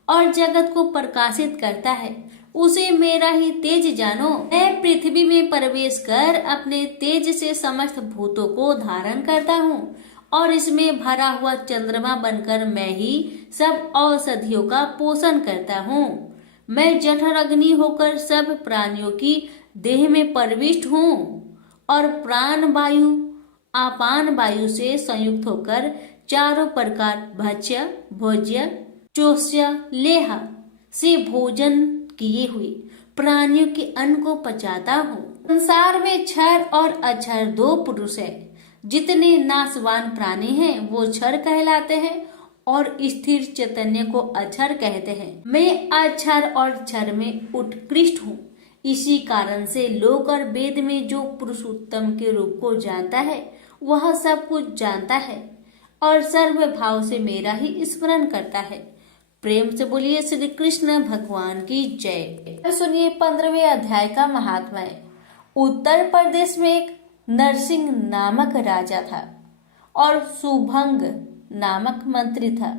और जगत को प्रकाशित करता है, उसे मेरा ही तेज जानो। मैं पृथ्वी में प्रवेश कर अपने तेज से समस्त भूतों को धारण करता हूँ, और इसमें भरा हुआ चंद्रमा बनकर मैं ही सब औषधियों का पोषण करता हूँ। मैं जठर अग्नि होकर सब प्राणियों की देह में प्रविष्ट हूँ, और प्राण वायु आपान वायु से संयुक्त होकर चारों प्रकार भक्ष्य, भोज्य, चोष्य, लेह से भोजन किए हुए प्राणियों के अन्न को पचाता हूँ। संसार में क्षर और अक्षर दो पुरुष है। जितने नाशवान प्राणी हैं वो क्षर कहलाते हैं और स्थिर चैतन्य को अक्षर कहते हैं। मैं अक्षर और क्षर में उत्कृष्ट हूँ। इसी कारण से लोक और वेद में जो पुरुषोत्तम के रूप को जानता है वह सब कुछ जानता है और सर्व भाव से मेरा ही स्मरण करता है। प्रेम से बोलिए श्री कृष्ण भगवान की जय। सुनिए 15वें अध्याय का महात्म्य। उत्तर प्रदेश में एक नरसिंह नामक राजा था और सुभंग नामक मंत्री था।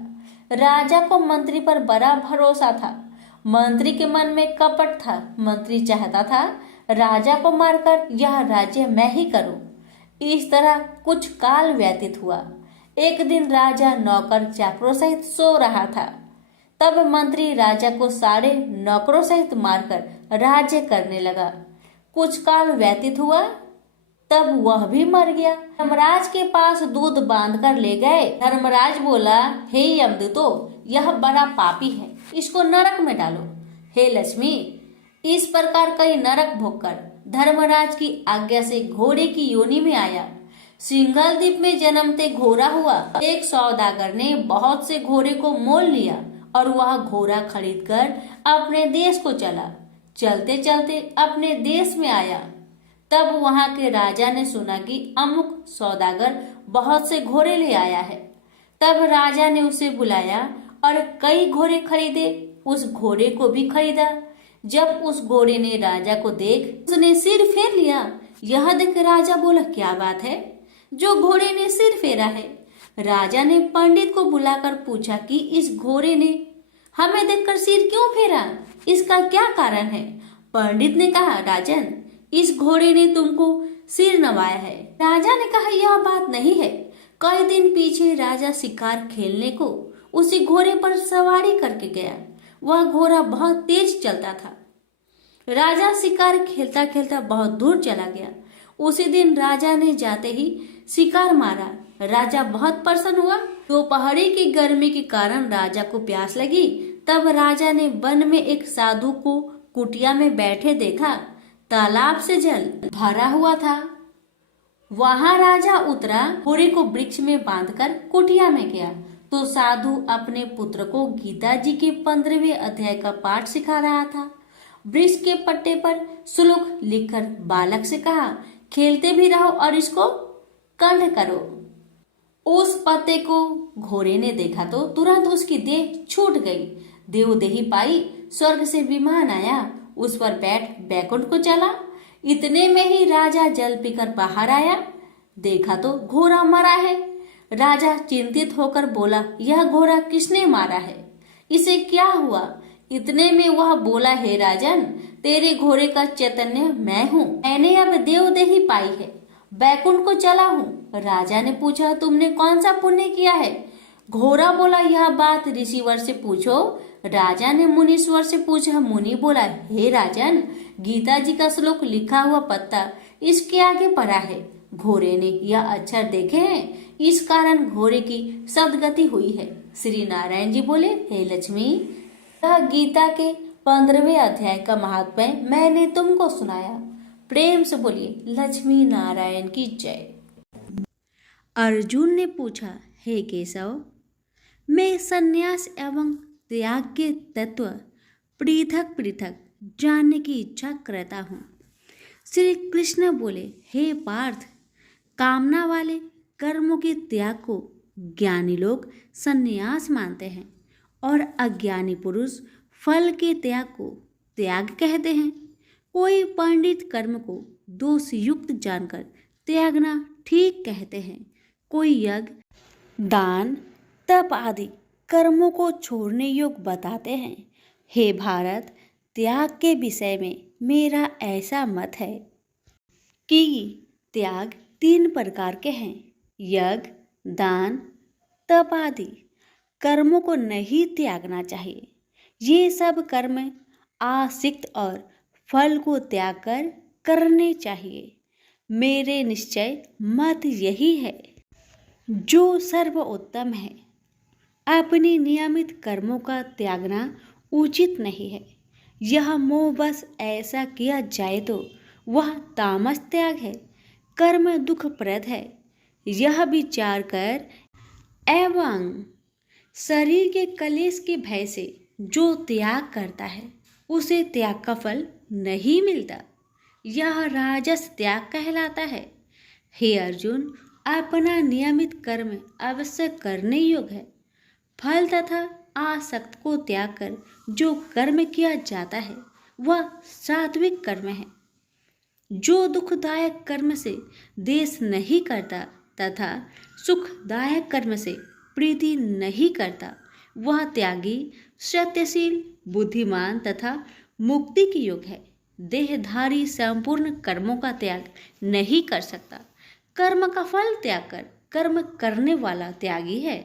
राजा को मंत्री पर बड़ा भरोसा था। मंत्री के मन में कपट था। मंत्री चाहता था राजा को मारकर यह राज्य मैं ही करूं। इस तरह कुछ काल व्यतीत हुआ। एक दिन राजा नौकर चाकरों सहित सो रहा था। तब मंत्री राजा को सारे नौकरों सहित मारकर राज्य करने लगा। कुछ काल व्यतीत हुआ, तब वह भी मर गया। धर्मराज के पास दूध बांध कर ले गए। धर्मराज बोला, हे यमदूतो, यह बड़ा पापी है, इसको नरक में डालो। हे लक्ष्मी, इस प्रकार कई नरक भोगकर धर्मराज की आज्ञा से घोड़े की योनि में आया। सिंघल द्वीप में जन्मते घोड़ा हुआ। एक सौदागर ने बहुत से घोड़े को मोल लिया और वह घोड़ा खरीदकर अपने देश को चला। चलते चलते अपने देश में आया। तब वहां के राजा ने सुना कि अमुक सौदागर बहुत से घोड़े ले आया है। तब राजा ने उसे बुलाया और कई घोड़े खरीदे। उस घोड़े को भी खरीदा। जब उस घोड़े ने राजा को देख उसने सिर फेर लिया। यह देख राजा बोला, क्या बात है जो घोड़े ने सिर फेरा है? राजा ने पंडित को बुलाकर पूछा कि इस घोड़े ने हमें देखकर सिर क्यों फेरा, इसका क्या कारण है? पंडित ने कहा, राजन, इस घोड़े ने तुमको सिर नवाया है। राजा ने कहा, यह बात नहीं है। कई दिन पीछे राजा शिकार खेलने को उसी घोड़े पर सवारी करके गया। वह घोड़ा बहुत तेज चलता था। राजा शिकार खेलता खेलता बहुत दूर चला गया। उसी दिन राजा ने जाते ही शिकार मारा। राजा बहुत प्रसन्न हुआ। दोपहरी की गर्मी के कारण राजा को प्यास लगी। तब राजा ने वन में एक साधु को कुटिया में बैठे देखा। तालाब से जल भरा हुआ था। वहां राजा उतरा, घोड़े को वृक्ष में बांधकर कुटिया में गया तो साधु अपने पुत्र को गीता जी के 15वें अध्याय का पाठ सिखा रहा था। वृक्ष के पट्टे पर श्लोक लिखकर बालक से कहा, खेलते भी रहो और इसको कंठ करो। उस पत्ते को घोड़े ने देखा तो तुरंत उसकी देह छूट गई। देवदेही पाई, स्वर्ग से विमान आया, उस पर बैठ बैकुंठ को चला। इतने में ही राजा जल पीकर बाहर आया। देखा तो घोड़ा मरा है। राजा चिंतित होकर बोला, यह घोड़ा किसने मारा है? इसे क्या हुआ? इतने में वह बोला, हे राजन, तेरे घोड़े का चैतन्य मैं हूँ। मैंने अब देवदेही पाई है, बैकुंठ को चला हूँ। राजा ने पूछा, तुमने कौन सा पुण्य किया है? घोड़ा बोला, यह बात ऋषिवर से पूछो। राजा ने मुनीश्वर से पूछा। मुनि बोला, हे राजन, गीता जी का श्लोक लिखा हुआ पत्ता इसके आगे पड़ा है। घोड़े ने यह अक्षर देखे हैं, इस कारण घोड़े की सदगति हुई है। श्री नारायण जी बोले, हे लक्ष्मी, यह गीता के 15वें अध्याय का महात्म्य मैंने तुमको सुनाया। प्रेम से बोलिए लक्ष्मी नारायण की जय। अर्जुन ने पूछा, हे केशव, मैं संन्यास एवं त्याग के तत्व पृथक पृथक जानने की इच्छा करता हूँ। श्री कृष्ण बोले, हे पार्थ, कामना वाले कर्मों के त्याग को ज्ञानी लोग संन्यास मानते हैं और अज्ञानी पुरुष फल के त्याग को त्याग कहते हैं। कोई पंडित कर्म को दोष युक्त जानकर त्यागना ठीक कहते हैं। कोई यज्ञ, दान, तप आदि कर्मों को छोड़ने योग्य बताते हैं। हे भारत, त्याग के विषय में मेरा ऐसा मत है कि त्याग 3 प्रकार के हैं। यज्ञ, दान, तप आदि कर्मों को नहीं त्यागना चाहिए। ये सब कर्म आसक्त और फल को त्याग कर करने चाहिए। मेरे निश्चय मत यही है जो सर्वोत्तम है। अपने नियमित कर्मों का त्यागना उचित नहीं है। यह मोहवश ऐसा किया जाए तो वह तामस त्याग है, कर्म दुखप्रद है। यह विचार कर एवं शरीर के कलेश के भय से जो त्याग करता है उसे त्याग का फल नहीं मिलता। यह राजस त्याग कहलाता है। हे अर्जुन, अपना नियमित कर्म अवश्य करने योग्य है। फल तथा आसक्त को त्याग कर जो कर्म किया जाता है वह सात्विक कर्म है। जो दुखदायक कर्म से द्वेष नहीं करता तथा सुखदायक कर्म से प्रीति नहीं करता वह त्यागी, सत्यशील, बुद्धिमान तथा मुक्ति के योग्य है। देहधारी संपूर्ण कर्मों का त्याग नहीं कर सकता। कर्म का फल त्याग कर कर्म करने वाला त्यागी है।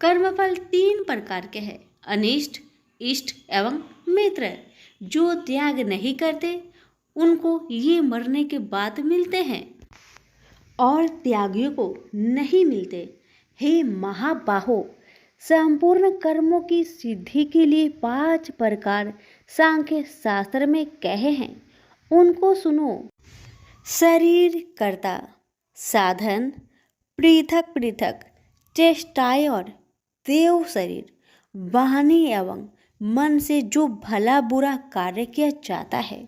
कर्मफल 3 प्रकार के हैं, अनिष्ट, इष्ट एवं मित्र। जो त्याग नहीं करते उनको ये मरने के बाद मिलते हैं और त्यागियों को नहीं मिलते। हे महाबाहो, संपूर्ण कर्मों की सिद्धि के लिए 5 प्रकार सांख्य शास्त्र में कहे हैं, उनको सुनो। शरीर कर्ता, साधन, पृथक पृथक चेष्टाएं और देव शरीर, वाणी एवं मन से जो भला बुरा कार्य किया जाता है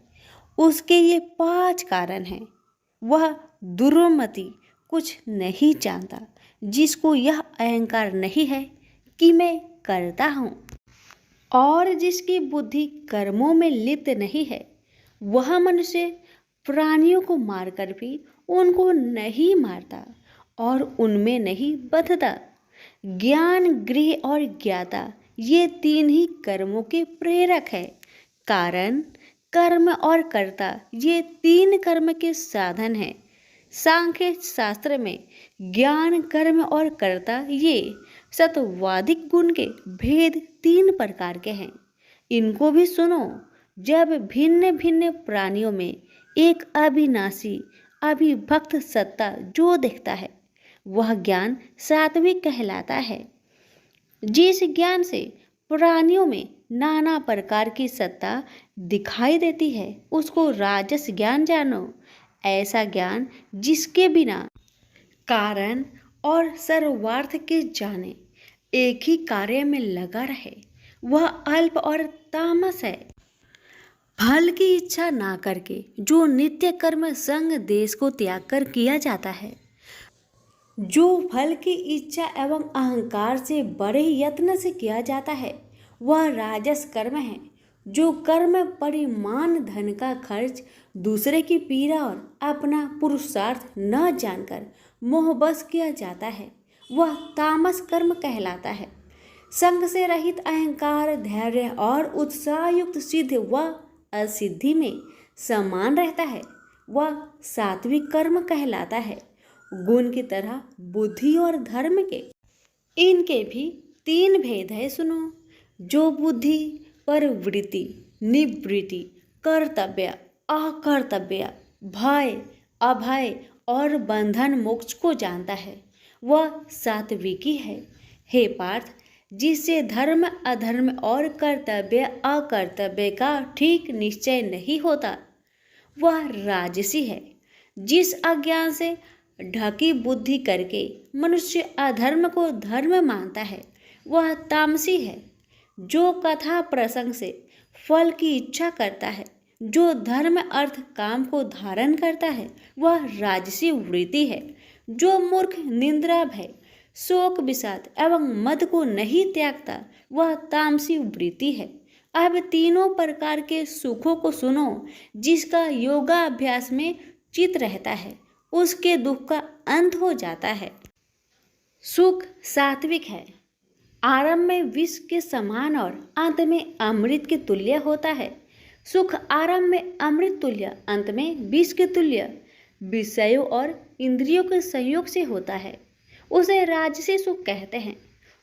उसके ये 5 कारण हैं। वह दुर्मति कुछ नहीं जानता जिसको यह अहंकार नहीं है कि मैं करता हूँ, और जिसकी बुद्धि कर्मों में लिप्त नहीं है। वह मनुष्य प्राणियों को मारकर भी उनको नहीं मारता और उनमें नहीं बंधता। ज्ञान, गृह और ज्ञाता ये 3 ही कर्मों के प्रेरक है। कारण, कर्म और कर्ता ये तीन कर्म के साधन हैं। सांख्य शास्त्र में ज्ञान, कर्म और कर्ता ये सत्वाधिक गुण के भेद तीन प्रकार के हैं। इनको भी सुनो। जब भिन्न भिन्न प्राणियों में एक अविनाशी अविभक्त सत्ता जो दिखता है वह ज्ञान सात्विक कहलाता है। जिस ज्ञान से प्राणियों में नाना प्रकार की सत्ता दिखाई देती है उसको राजस ज्ञान जानो। ऐसा ज्ञान जिसके बिना कारण और सर्वार्थ के जाने एक ही कार्य में लगा रहे वह अल्प और तामस है। फल की इच्छा ना करके जो नित्य कर्म संग देश को त्याग कर किया जाता है, जो फल की इच्छा एवं अहंकार से बड़े यत्न से किया जाता है वह राजस कर्म है। जो कर्म परिमाण धन का खर्च दूसरे की पीड़ा और अपना पुरुषार्थ न जानकर मोहबस किया जाता है वह तामस कर्म कहलाता है। संग से रहित अहंकार, धैर्य और उत्साह युक्त सिद्ध व असिद्धि में समान रहता है वह सात्विक कर्म कहलाता है। गुण की तरह बुद्धि और धर्म के इनके भी तीन भेद है सुनो। जो बुद्धि प्रवृत्ति, निवृत्ति, कर्तव्य, अकर्तव्य, भय, अभय और बंधन मोक्ष को जानता है वह सात्विकी है। हे पार्थ, जिससे धर्म अधर्म और कर्तव्य अकर्तव्य का ठीक निश्चय नहीं होता वह राजसी है। जिस अज्ञान से ढकी बुद्धि करके मनुष्य अधर्म को धर्म मानता है वह तामसी है। जो कथा प्रसंग से फल की इच्छा करता है, जो धर्म अर्थ काम को धारण करता है वह राजसी वृत्ति है। जो मूर्ख निंद्रा, भय, शोक, विषाद एवं मद को नहीं त्यागता वह तामसी वृत्ति है। अब तीनों प्रकार के सुखों को सुनो। जिसका योगाभ्यास में चित रहता है उसके दुख का अंत हो जाता है। सुख सात्विक है। आरंभ में विष के समान और अंत में अमृत के तुल्य होता है। सुख आरंभ में अमृत तुल्य, अंत में विष के तुल्य विषयों और इंद्रियों के संयोग से होता है। उसे राजसी सुख कहते हैं।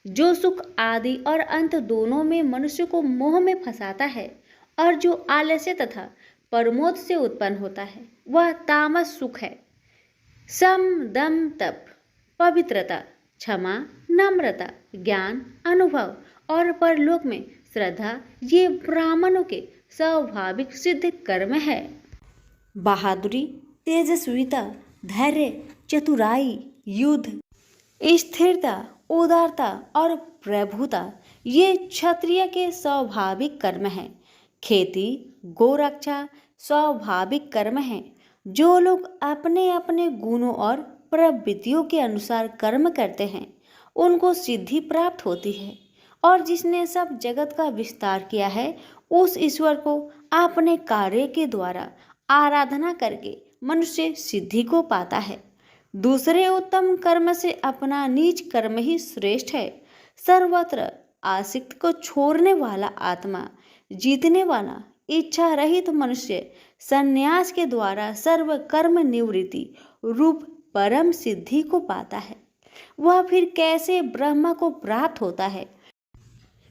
जो सुख आदि और अंत दोनों में मनुष्य को मोह में फंसाता है और जो आलस्य तथा प्रमोद से उत्पन्न होता है वह तामस सुख है। सम, दम, तप, पवित्रता, क्षमा, नम्रता, ज्ञान, अनुभव और परलोक में श्रद्धा ये ब्राह्मणों के स्वाभाविक सिद्ध कर्म है। बहादुरी, तेजस्विता, धैर्य, चतुराई, युद्ध, स्थिरता, उदारता और प्रभुता ये क्षत्रिय के स्वाभाविक कर्म हैं। खेती, गोरक्षा स्वाभाविक कर्म हैं। जो लोग अपने अपने गुणों और प्रवृत्तियों के अनुसार कर्म करते हैं उनको सिद्धि प्राप्त होती है। और जिसने सब जगत का विस्तार किया है उस ईश्वर को अपने कार्य के द्वारा आराधना करके मनुष्य सिद्धि को पाता है। दूसरे उत्तम कर्म से अपना नीच कर्म ही श्रेष्ठ है। सर्वत्र आसक्त को छोड़ने वाला आत्मा जीतने वाला इच्छा रहित मनुष्य संन्यास के द्वारा सर्व कर्म निवृत्ति रूप परम सिद्धि को पाता है। वह फिर कैसे ब्रह्म को प्राप्त होता है।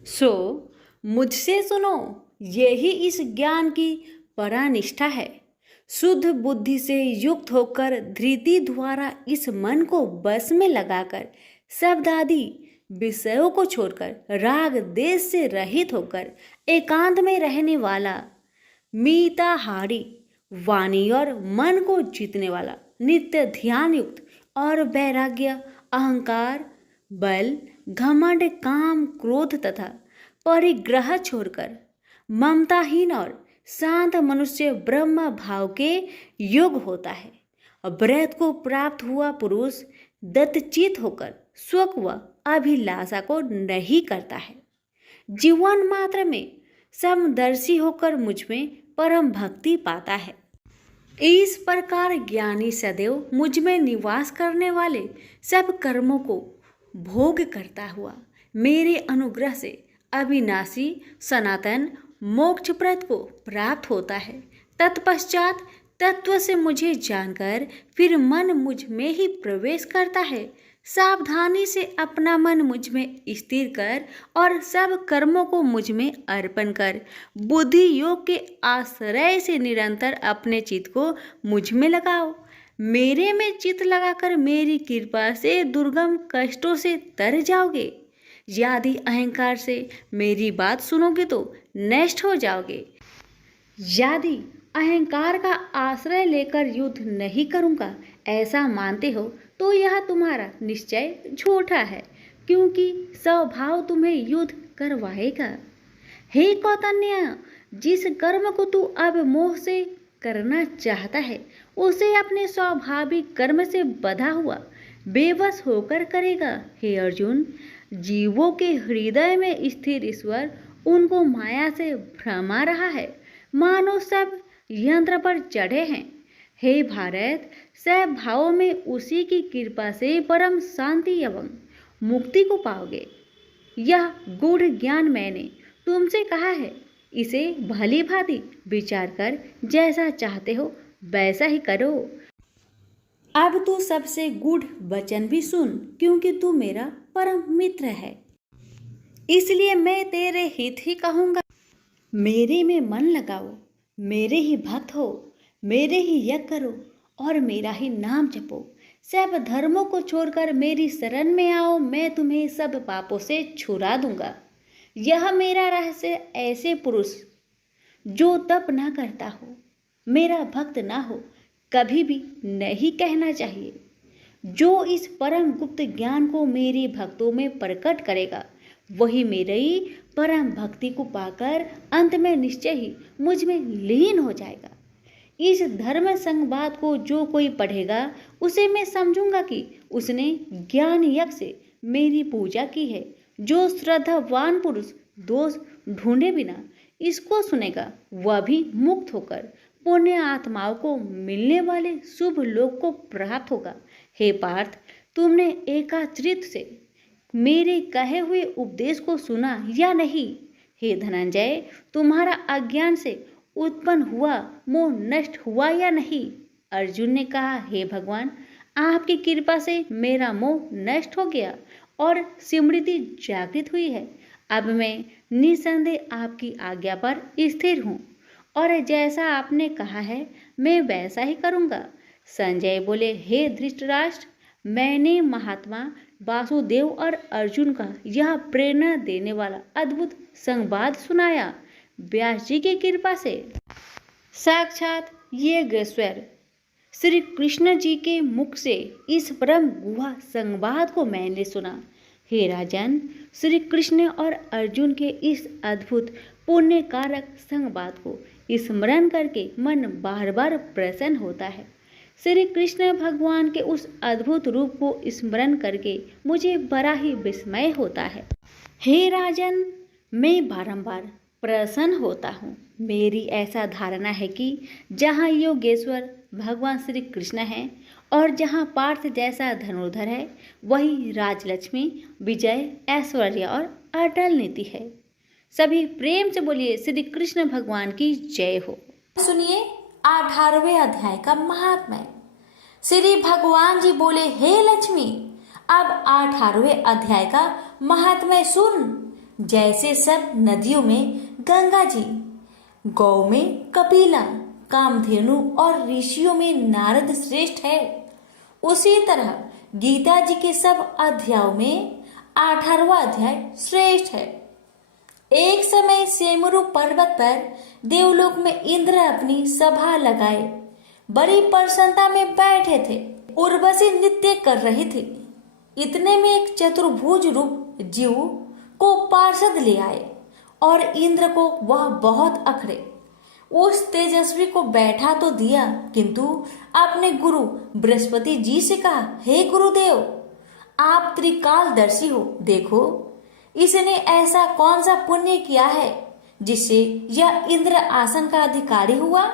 सो मुझसे सुनो, यही इस ज्ञान की परानिष्ठा है। शुद्ध बुद्धि से युक्त होकर धृति द्वारा इस मन को बस में लगाकर शब्द आदि विषयों को छोड़कर राग देश से रहित होकर एकांत में रहने वाला, मीताहारी, वाणी और मन को जीतने वाला, नित्य ध्यान युक्त और वैराग्य, अहंकार, बल, घमंड, काम, क्रोध तथा परिग्रह छोड़कर ममताहीन और शांत मनुष्य ब्रह्म भाव के योग होता है। ब्रह्म को प्राप्त हुआ पुरुष दत्तचित होकर शोक व अभिलाषा को नहीं करता है। जीवन मात्र में समदर्शी होकर मुझ में परम भक्ति पाता है। इस प्रकार ज्ञानी सदैव मुझ में निवास करने वाले सब कर्मों को भोग करता हुआ मेरे अनुग्रह से अविनाशी, सनातन, मोक्षप्रद को प्राप्त होता है। तत्पश्चात तत्व से मुझे जानकर फिर मन मुझ में ही प्रवेश करता है। सावधानी से अपना मन मुझ में स्थिर कर और सब कर्मों को मुझ में अर्पण कर। बुद्धि योग के आश्रय से निरंतर अपने चित्त को मुझ में लगाओ। मेरे में चित्त लगाकर मेरी कृपा से दुर्गम कष्टों से तर जाओगे। यदि अहंकार से मेरी बात सुनोगे तो नष्ट हो जाओगे। यदि अहंकार का आश्रय लेकर युद्ध नहीं करूंगा ऐसा मानते हो तो यह तुम्हारा निश्चय झूठा है, क्योंकि स्वभाव तुम्हें युद्ध करवाएगा। हे कौतन्य, जिस कर्म को तू अब मोह से करना चाहता है उसे अपने स्वाभाविक कर्म से बंधा हुआ बेबस होकर करेगा। हे अर्जुन, जीवों के हृदय में स्थिर ईश्वर उनको माया से भ्रमा रहा है, मानो सब यंत्र पर चढ़े हैं। हे भारत, सब भावों में उसी की कृपा से परम शांति एवं मुक्ति को पाओगे। यह गूढ़ ज्ञान मैंने तुमसे कहा है, इसे भली भांति विचार कर जैसा चाहते हो वैसा ही करो। अब तू सबसे गूढ़ वचन भी सुन, क्योंकि तू मेरा परम मित्र है, इसलिए मैं तेरे हित ही कहूँगा। मेरे में मन लगाओ, मेरे ही भक्त हो, मेरे ही यज्ञ करो और मेरा ही नाम जपो। सब धर्मों को छोड़कर मेरी शरण में आओ, मैं तुम्हें सब पापों से छुड़ा दूंगा। यह मेरा रहस्य ऐसे पुरुष जो तप ना करता हो, मेरा भक्त ना हो, कभी भी नहीं कहना चाहिए। जो इस परम गुप्त ज्ञान को मेरे भक्तों में प्रकट करेगा वही मेरी परम भक्ति को पाकर अंत में निश्चय ही मुझ में लीन हो जाएगा। इस धर्म संवाद को जो कोई पढ़ेगा उसे मैं समझूंगा कि उसने ज्ञान यज्ञ से मेरी पूजा की है। जो श्रद्धावान पुरुष दोष ढूंढे बिना इसको सुनेगा वह भी मुक्त होकर पुण्य आत्माओं को मिलने वाले शुभ लोक को प्राप्त होगा। हे पार्थ, तुमने एकाग्रचित्त से मेरे कहे हुए उपदेश को सुना या नहीं? हे धनंजय, तुम्हारा अज्ञान से उत्पन्न हुआ मोह नष्ट हुआ या नहीं? अर्जुन ने कहा, हे भगवान, आपकी कृपा से मेरा मोह नष्ट हो गया और स्मृति जागृत हुई है। अब मैं निसंदेह आपकी आज्ञा पर स्थिर हूँ और जैसा आपने कहा है मैं वैसा ही करूँगा। संजय बोले, हे धृतराष्ट्र, मैंने महात्मा वासुदेव और अर्जुन का यह प्रेरणा देने वाला अद्भुत संवाद सुनाया व्यास जी की कृपा से। साक्षात ये गैश्वर श्री कृष्ण जी के मुख से इस परम गुहा संवाद को मैंने सुना। हे राजन, श्री कृष्ण और अर्जुन के इस अद्भुत पुण्य कारक संवाद को स्मरण करके मन बार बार प्रसन्न होता है। श्री कृष्ण भगवान के उस अद्भुत रूप को स्मरण करके मुझे बड़ा ही विस्मय होता है। हे राजन, मैं बारंबार प्रसन्न होता हूँ। मेरी ऐसा धारणा है कि जहाँ योगेश्वर भगवान श्री कृष्ण हैं और जहाँ पार्थ जैसा धनुर्धर है वही राजलक्ष्मी, विजय, ऐश्वर्य और अटल नीति है। सभी प्रेम से बोलिए श्री कृष्ण भगवान की जय हो। सुनिए 18वें अध्याय का महात्म्य। श्री भगवान जी बोले, हे लक्ष्मी, अब 18वें अध्याय का महात्म्य सुन। जैसे सब नदियों में गंगा जी, गौ में कपिला, कामधेनु और ऋषियों में नारद श्रेष्ठ है, उसी तरह गीता जी के सब अध्यायों में 18वां अध्याय श्रेष्ठ है। एक समय सेमरु पर्वत पर देवलोक में इंद्र अपनी सभा लगाए बड़ी प्रसन्नता में बैठे थे। उर्वशी नृत्य कर रही थी। इतने में एक चतुर्भुज रूप जीव को पार्षद ले आए और इंद्र को वह बहुत अखरे। उस तेजस्वी को बैठा तो दिया, किंतु अपने गुरु बृहस्पति जी से कहा, हे गुरुदेव, आप त्रिकालदर्शी हो, देखो इसने ऐसा कौन सा पुण्य किया है जिससे यह इंद्र आसन का अधिकारी हुआ।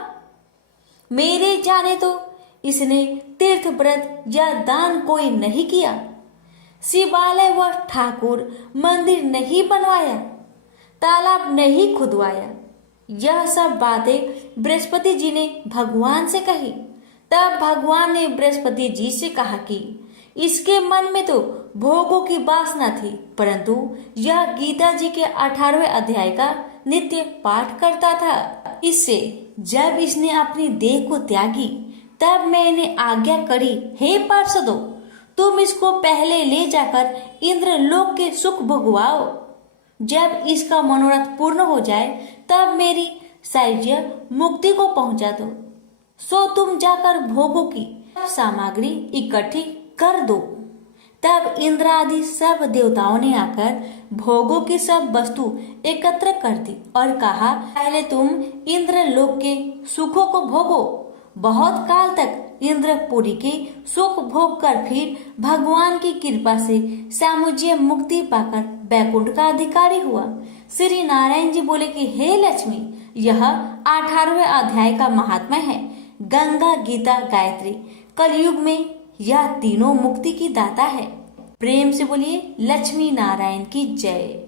मेरे जाने तो इसने तीर्थ व्रत या दान कोई नहीं किया, शिवालय व ठाकुर मंदिर नहीं बनवाया, तालाब नहीं खुदवाया, यह सब बातें बृहस्पति जी ने भगवान से कही। तब भगवान ने बृहस्पति जी से कहा कि इसके मन में तो भोगों की वासना थी, परंतु यह गीता जी के 18वें अध्याय का नित्य पाठ करता था। इससे जब इसने अपनी देह को त्यागी, तब मैंने आज्ञा करी, हे पार्षदों, तुम इसको पहले ले जाकर इंद्रलोक के सुख भोगवाओ। जब इसका मनोरथ पूर्ण हो जाए, तब मेरी सायुज्य मुक्ति को पहुंचा दो। सो तुम जाकर भोगों की सामग्री इकट्ठी कर दो। तब इंद्र आदि सब देवताओं ने आकर भोगों की सब वस्तु एकत्र कर दी और कहा, पहले तुम इंद्रलोक के सुखों को भोगो। बहुत काल तक इंद्रपुरी के सुख भोग कर फिर भगवान की कृपा से सामुज्य मुक्ति पाकर बैकुंठ का अधिकारी हुआ। श्री नारायण जी बोले कि हे लक्ष्मी, यह 18वें अध्याय का महात्मा है। गंगा, गीता, गायत्री, कलयुग में यह तीनों मुक्ति की दाता है। प्रेम से बोलिए लक्ष्मी नारायण की जय।